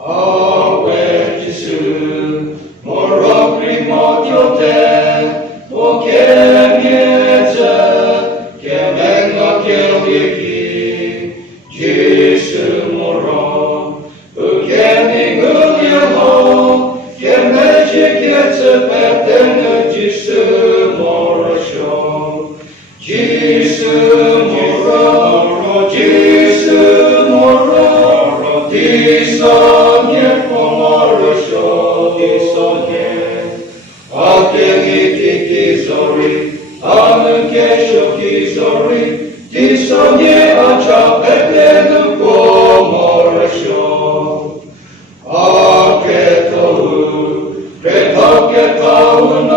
아웨 지수 모로 프리모티오테 오케미에제 케맹가 켈디기 지수 모로 우케미 그리고 케메지케츠 베테느 지수 모로쇼 지수 모로 지수 모로 디서게 포모로쇼 디서게 아케기 키키소리 아누케쇼 키소리 디서게 아차 베테느 포모로쇼 아케토우 베타케타우나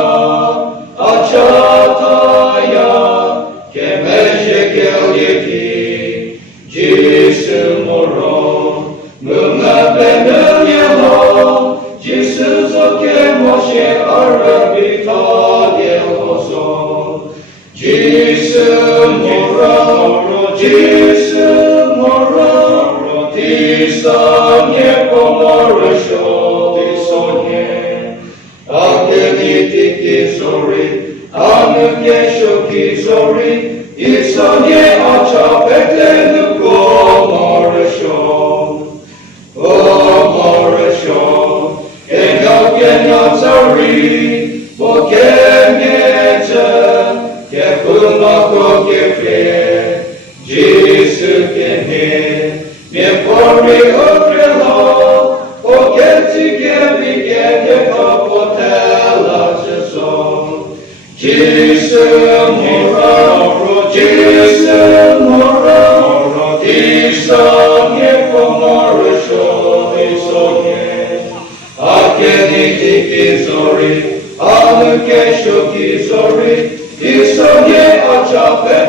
아차타야 케메제켈예기 지스모로 문나베느냐로 지스소케 모시 아라비타게호소 지스모로 지스모로 디상예 포모르쇼 디소게 아케니티키소리 아누케쇼키소리 이소게 아차베테느 포모르쇼 포모르쇼 개념개념소리 보게게제 개분마코 개페 지스케네 메포리 오크레로 오케티게비게게 포텔라제소 지스모로 지스모로 디상예 포모르쇼 디소게 아케니티키소리 아누케쇼키소리 디소게 아차페